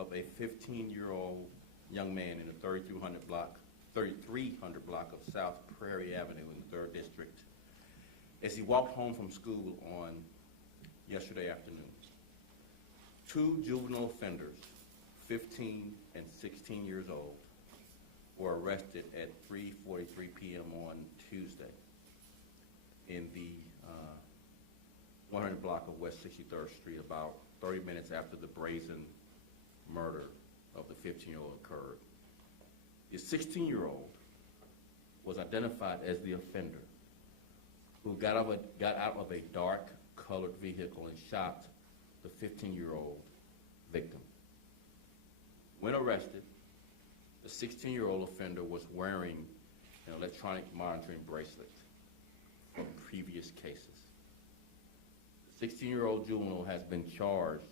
of a 15-year-old young man in the 3300 block of South Prairie Avenue in the 3rd District as he walked home from school on yesterday afternoon. 2 juvenile offenders, 15 and 16 years old, were arrested at 3:43 p.m. on Tuesday in the 100 block of West 63rd Street, about 30 minutes after the brazen murder of the 15-year-old occurred. The 16-year-old was identified as the offender who got out of a dark-colored vehicle and shot the 15-year-old victim. When arrested, the 16-year-old offender was wearing an electronic monitoring bracelet from previous cases. The 16-year-old juvenile has been charged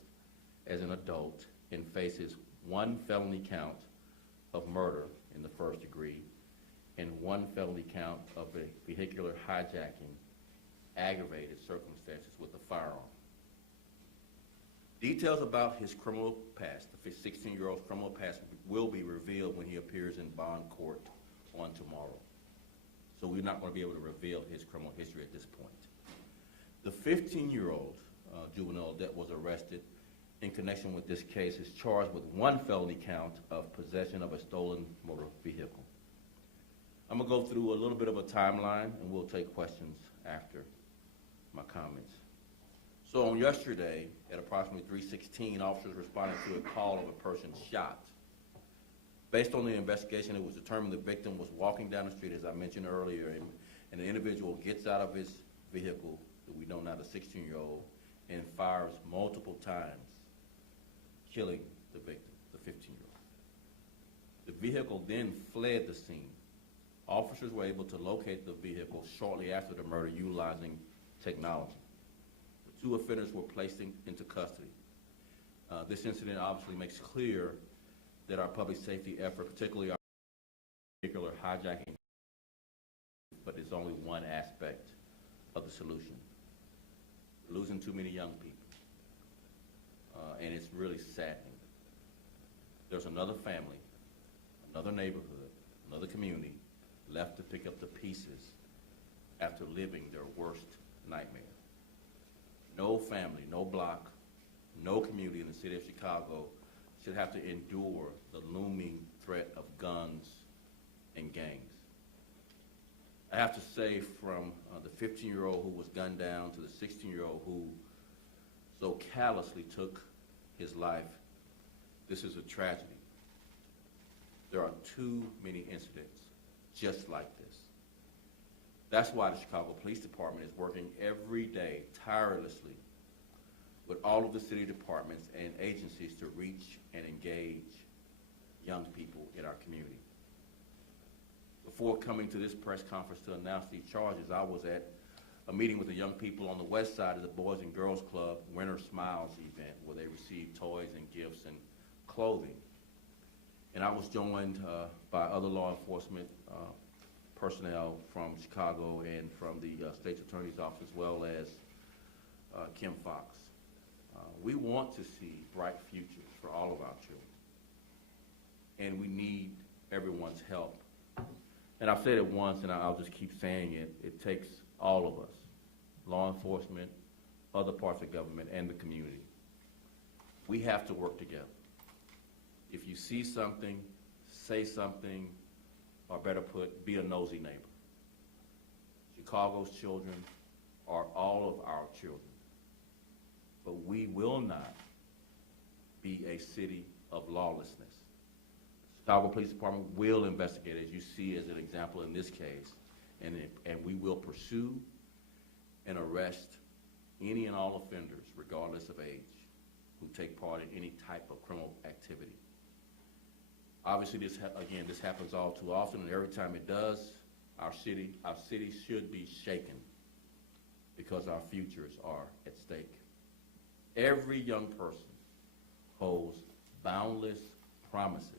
as an adult and faces 1 felony count of murder in the 1st degree and 1 felony count of a vehicular hijacking, aggravated circumstances with a firearm. Details about his criminal past, the 16-year-old's criminal past, will be revealed when he appears in bond court on tomorrow. So we're not going to be able to reveal his criminal history at this point. The 15-year-old juvenile that was arrested in connection with this case is charged with 1 felony count of possession of a stolen motor vehicle. I'm going to go through a little bit of a timeline, and we'll take questions after my comments. So on yesterday, at approximately 3:16, officers responded to a call of a person shot. Based on the investigation, it was determined the victim was walking down the street, as I mentioned earlier, and the individual gets out of his vehicle, that we know now the 16-year-old, and fires multiple times, killing the victim, the 15-year-old. The vehicle then fled the scene. Officers were able to locate the vehicle shortly after the murder utilizing technology. The 2 offenders were placed into custody. This incident obviously makes clear that our public safety effort, particularly our particular hijacking, but it's only one aspect of the solution. We're losing too many young people, and it's really saddening. There's another family, another neighborhood, another community left to pick up the pieces after living their worst nightmare. No family, no block, no community in the city of Chicago should have to endure the looming threat of guns and gangs. I have to say, from the 15-year-old who was gunned down to the 16-year-old who so callously took his life, this is a tragedy. There are too many incidents just like this. That's why the Chicago Police Department is working every day tirelessly with all of the city departments and agencies to reach and engage young people in our community. Before coming to this press conference to announce these charges, I was at a meeting with the young people on the west side of the Boys and Girls Club Winter Smiles event, where they received toys and gifts and clothing. And I was joined by other law enforcement personnel from Chicago and from the State's Attorney's Office, as well as Kim Fox. We want to see bright futures for all of our children, and we need everyone's help. And I've said it once, and I'll just keep saying it. It takes all of us, law enforcement, other parts of government, and the community. We have to work together. If you see something, say something, or better put, be a nosy neighbor. Chicago's children are all of our children. But we will not be a city of lawlessness. Chicago Police Department will investigate, as you see as an example in this case, and we will pursue and arrest any and all offenders, regardless of age, who take part in any type of criminal activity. Obviously, this happens all too often, and every time it does, our city should be shaken because our futures are at stake. Every young person holds boundless promises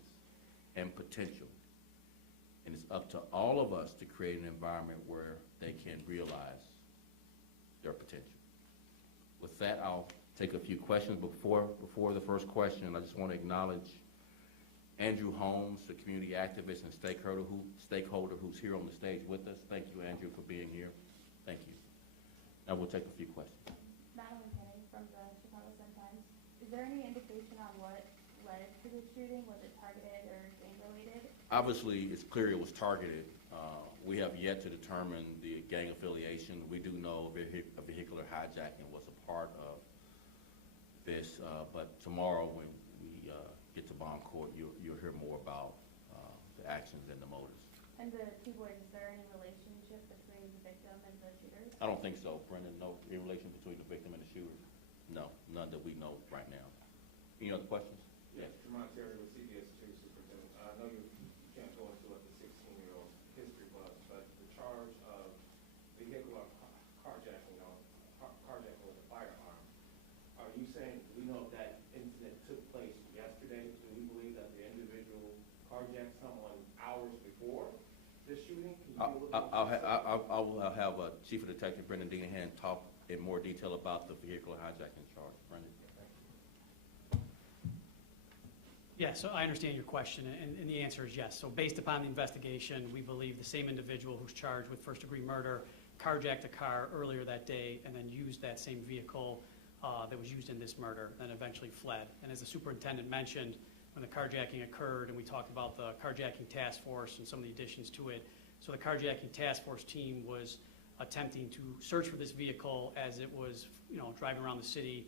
and potential, and it's up to all of us to create an environment where they can realize their potential. With that, I'll take a few questions. Before the first question, I just want to acknowledge Andrew Holmes, the community activist and stakeholder who's here on the stage with us. Thank you, Andrew, for being here. Thank you. Now we'll take a few questions. Madeline Kenny from the Chicago Sun-Times. Is there any indication on what led to the shooting? Was it targeted or gang-related? Obviously, it's clear it was targeted. We have yet to determine the gang affiliation. We do know a vehicular hijacking was a part of this, but tomorrow when we get to bond court, you'll hear more about the actions and the motives. And the two boys, is there any relationship between the victim and the shooters? I don't think so, Brendan. No relation between the victim and the shooter. No, none that we know right now. Any other questions? Yes, Jermon Terry with CBS 2, Superintendent. I know you can't go into what the 16-year-old history was, but the charge of vehicular carjacking, carjacking with a firearm, are you saying, we know if that incident took place yesterday, do we believe that the individual carjacked someone hours before the shooting? Can you I will have Chief of Detective Brendan Deanahan talk in more detail about the vehicular hijacking charge. Brendan. Yeah, so I understand your question, and the answer is yes. So based upon the investigation, we believe the same individual who's charged with first-degree murder carjacked a car earlier that day and then used that same vehicle that was used in this murder, and eventually fled. And as the superintendent mentioned, when the carjacking occurred, and we talked about the carjacking task force and some of the additions to it, so the carjacking task force team was attempting to search for this vehicle as it was, driving around the city,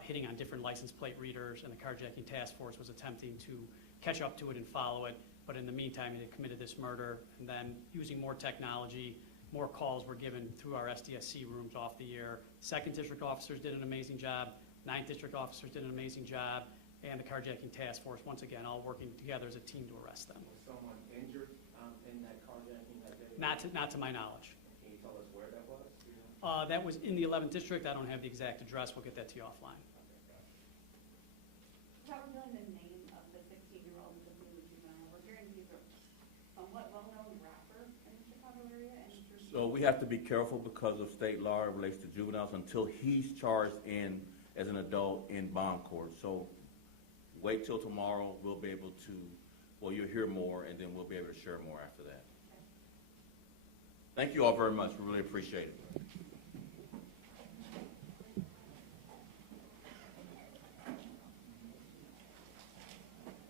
hitting on different license plate readers, and the carjacking task force was attempting to catch up to it and follow it. But in the meantime, it had committed this murder, and then using more technology, more calls were given through our SDSC rooms off the air. 2nd District officers did an amazing job. 9th District officers did an amazing job. And the carjacking task force, once again, all working together as a team to arrest them. Was someone injured in that carjacking that day? Not to my knowledge. Can you tell us where that was? Do you know? That was in the 11th District. I don't have the exact address. We'll get that to you offline. How would you know the name of the 16-year-old and the juvenile? We're hearing he's a somewhat well-known rapper in the Chicago area. So we have to be careful because of state law relates to juveniles until he's charged in as an adult in bond court. So wait till tomorrow. We'll be able to, you'll hear more, and then we'll be able to share more after that. Thank you all very much. We really appreciate it.